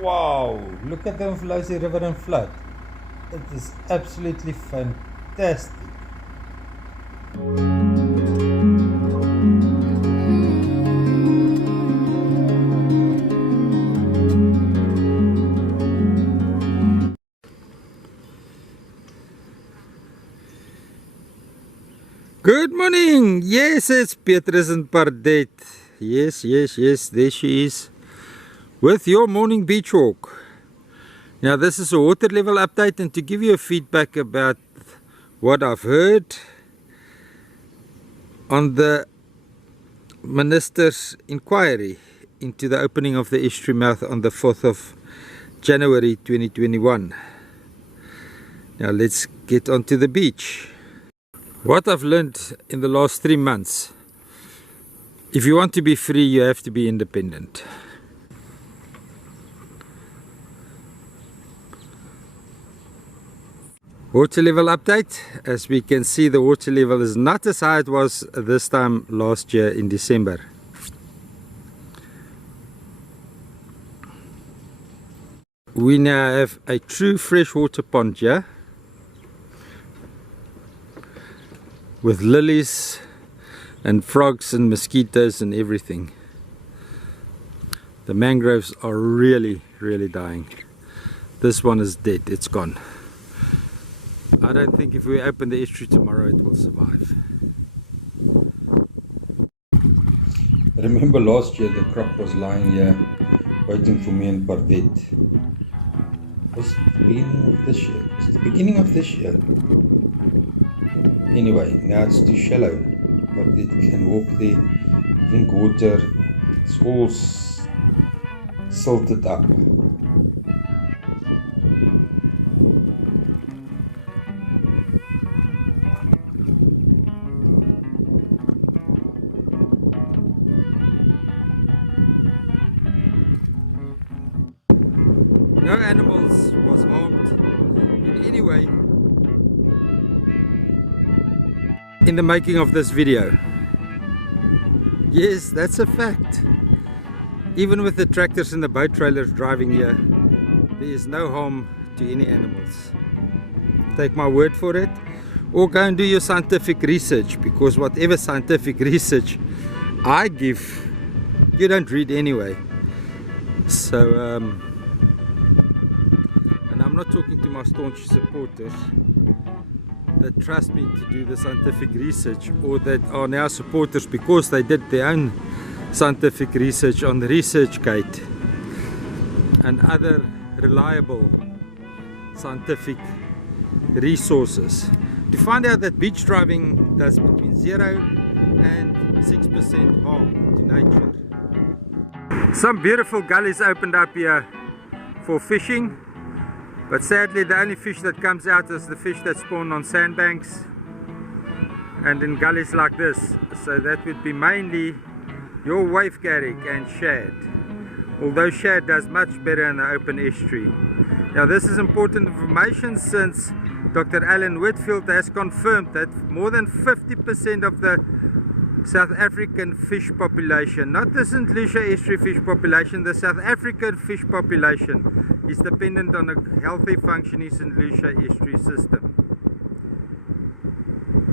Wow, look at the Mfolozi River and flood. It is absolutely fantastic. Good morning. Yes, it's Petrus and Pardet. Yes, there she is with your morning beach walk. Now this is a water level update, and to give you a feedback about what I've heard on the Minister's inquiry into the opening of the estuary mouth on the 4th of January 2021. Now let's get onto the beach. What I've learned in the last 3 months: if you want to be free, you have to be independent. Water level update. As we can see, the water level is not as high as it was this time last year in December. We now have a true freshwater pond here, with lilies and frogs and mosquitoes and everything. The mangroves are really dying. This one is dead, it's gone. I don't think if we open the estuary tomorrow it will survive. Remember last year the crop was lying here waiting for me and Pardet. Was it the beginning of this year? Was it the beginning of this year? Anyway, now it's too shallow. Pardet can walk there, drink water. It's all silted up. No animals was harmed in any way in the making of this video. Yes, that's a fact. Even with the tractors and the boat trailers driving here, there is no harm to any animals. Take my word for it, or go and do your scientific research, because whatever scientific research I give, you don't read anyway. So and I'm not talking to my staunch supporters that trust me to do the scientific research, or that are now supporters because they did their own scientific research on the ResearchGate and other reliable scientific resources to find out that beach driving does between 0 and 6% harm to nature. Some beautiful gullies opened up here for fishing. But sadly, the only fish that comes out is the fish that spawn on sandbanks and in gullies like this. So that would be mainly your wave garrick and shad. Although shad does much better in the open estuary. Now this is important information, since Dr. Alan Whitfield has confirmed that more than 50% of the South African fish population, not the St. Lucia estuary fish population, the South African fish population is dependent on a healthy functioning St. Lucia estuary system.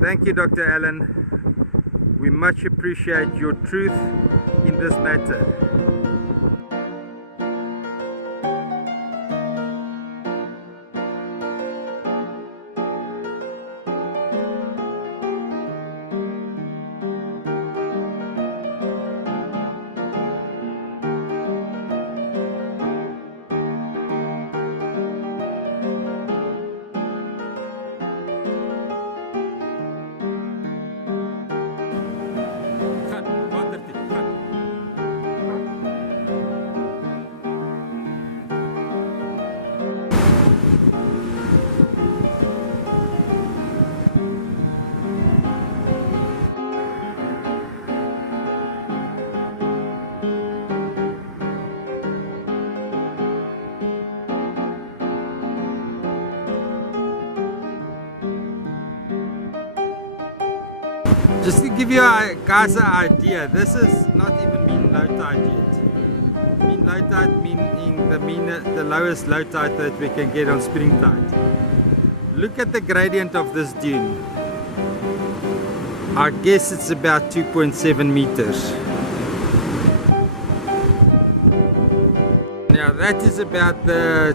Thank you, Dr. Allen. We much appreciate your truth in this matter. Just to give you guys an idea, this is not even mean low tide yet. Mean low tide meaning the lowest low tide that we can get on spring tide. Look at the gradient of this dune. I guess it's about 2.7 meters. Now that is about the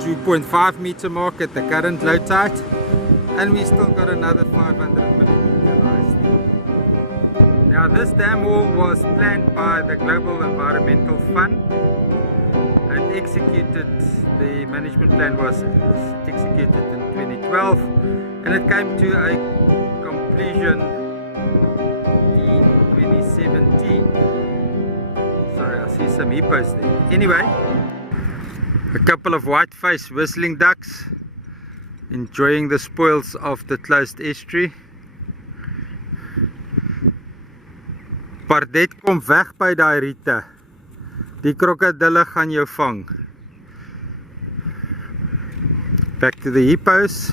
2.5 meter mark at the current low tide, and we still got another 500 millimeter rise there. Now this dam wall was planned by the Global Environmental Fund and executed. The management plan was executed in 2012, and it came to a completion in 2017. Sorry, I see some hippos there. Anyway, a couple of white-faced whistling ducks enjoying the spoils of the closed estuary. Pardet, kom weg by daai riete. Die krokodille gaan jou vang. Back to the hippos.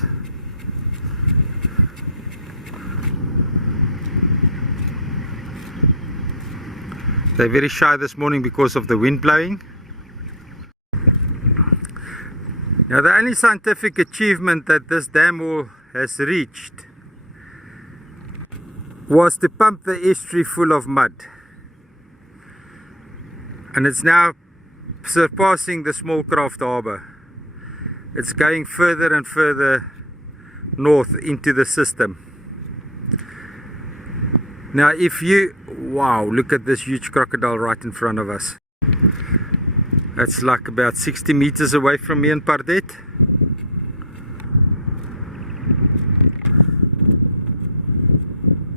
They're very shy this morning because of the wind blowing. Now the only scientific achievement that this dam wall has reached was to pump the estuary full of mud. And it's now surpassing the small craft harbour. It's going further and further north into the system. Now if you, wow, look at this huge crocodile right in front of us. That's like about 60 meters away from me in Pardet.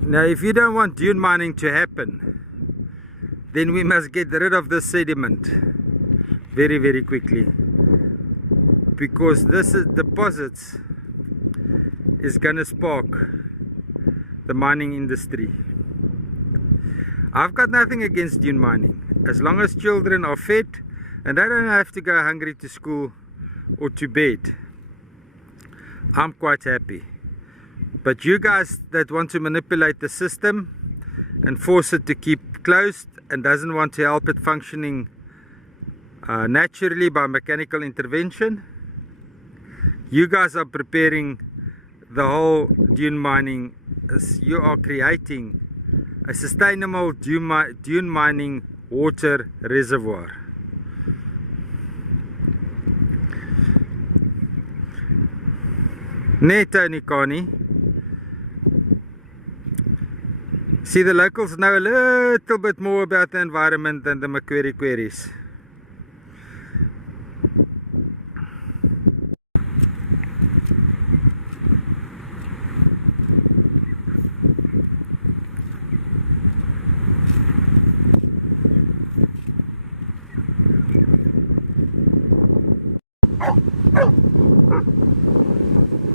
Now if you don't want dune mining to happen, then we must get rid of this sediment very, very quickly, because this deposits is gonna spark the mining industry. I've got nothing against dune mining, as long as children are fed and they don't have to go hungry to school or to bed. I'm quite happy. But you guys that want to manipulate the system and force it to keep closed and doesn't want to help it functioning naturally by mechanical intervention, you guys are preparing the whole dune mining. You are creating a sustainable dune mining water reservoir. Nee, Tony Connie. See, the locals know a little bit more about the environment than the Macquarie queries.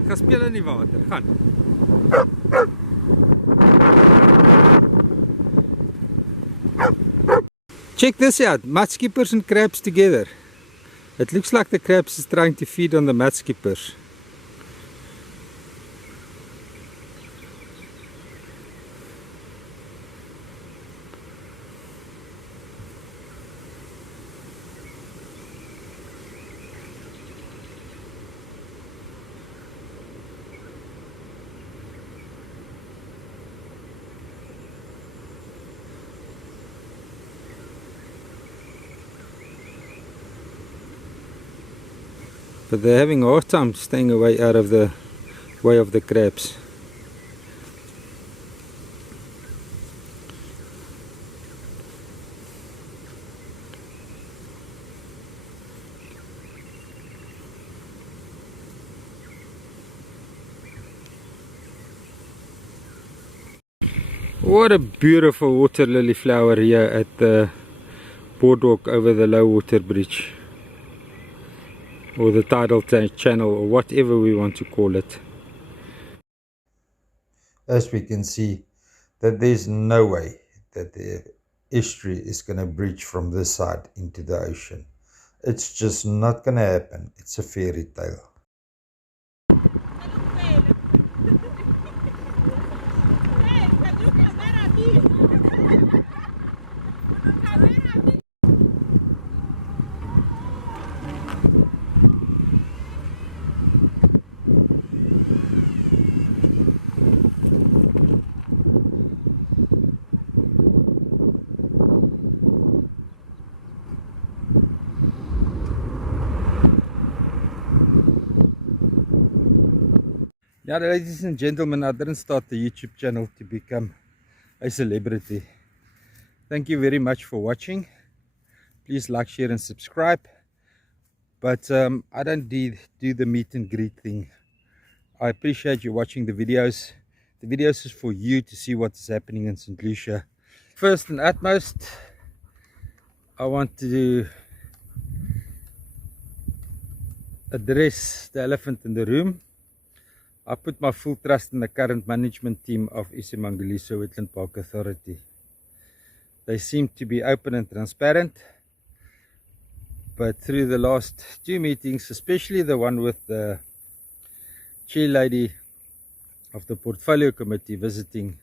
Ga speel in die water, gaan. Check this out, mudskippers and crabs together. It looks like the crabs is trying to feed on the mudskippers. But they're having a hard time staying away out of the way of the crabs. What a beautiful water lily flower here at the boardwalk over the low water bridge, or the tidal channel, or whatever we want to call it. As we can see, that there's no way that the estuary is going to breach from this side into the ocean. It's just not going to happen. It's a fairy tale. Now, ladies and gentlemen, I didn't start the YouTube channel to become a celebrity. Thank you very much for watching. Please like, share and subscribe. But I don't do the meet and greet thing. I appreciate you watching the videos. The videos is for you to see what is happening in St. Lucia. First and utmost, I want to address the elephant in the room. I put my full trust in the current management team of Isimangaliso Wetland Park Authority. They seem to be open and transparent, but through the last 2 meetings, especially the one with the chair lady of the portfolio committee visiting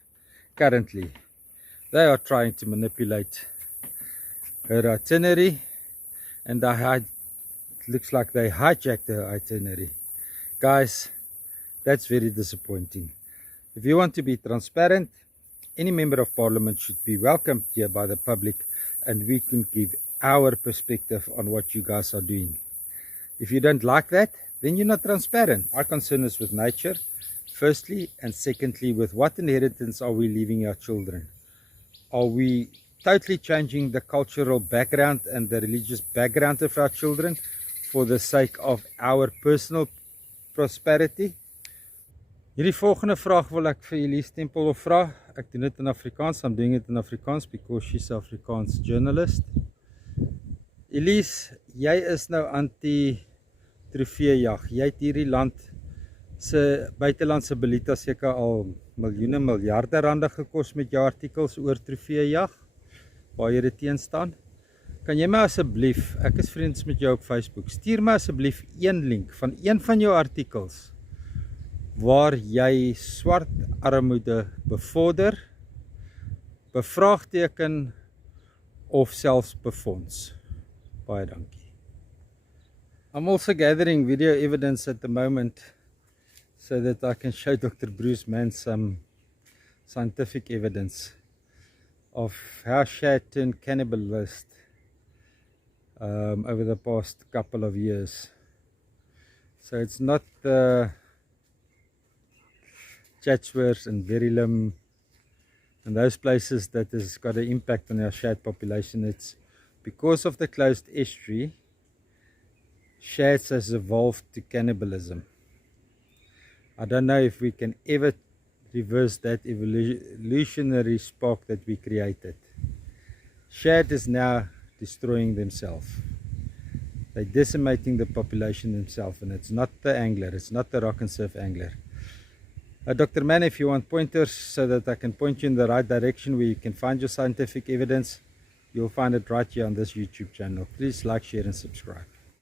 currently, they are trying to manipulate her itinerary, and it looks like they hijacked her itinerary. Guys, that's very disappointing. If you want to be transparent, any member of parliament should be welcomed here by the public, and we can give our perspective on what you guys are doing. If you don't like that, then you're not transparent. My concern is with nature, firstly, and secondly, with what inheritance are we leaving our children? Are we totally changing the cultural background and the religious background of our children for the sake of our personal prosperity? Hierdie volgende vraag wil ek vir Elise Tempel vra. Ek doen dit in Afrikaans. I'm doing it in Afrikaans because she's an Afrikaans journalist. Elise, jy is nou anti-trofeejag. Jy het hierdie land se buitelandse beleid seker al miljoene, miljarde rande gekos met jou artikels oor trofeejag, waar jy dit teen staan. Kan jy my asseblief, ek is vriends met jou op Facebook, stuur my asseblief een link van een van jou artikels waar jy swart armoede bevorder, bevraagteken of selfs befonds. Baie dankie. I'm also gathering video evidence at the moment so that I can show Dr. Bruce Mann some scientific evidence of how shad turned cannibalist over the past couple of years. So it's not the Chatsworth and Verulam and those places that has got an impact on our shad population. It's because of the closed estuary, shads has evolved to cannibalism. I don't know if we can ever reverse that evolutionary spark that we created. Shad is now destroying themselves. They're decimating the population themselves, and it's not the angler, it's not the rock and surf angler. Dr. Mann, if you want pointers so that I can point you in the right direction where you can find your scientific evidence, you'll find it right here on this YouTube channel. Please like, share and subscribe.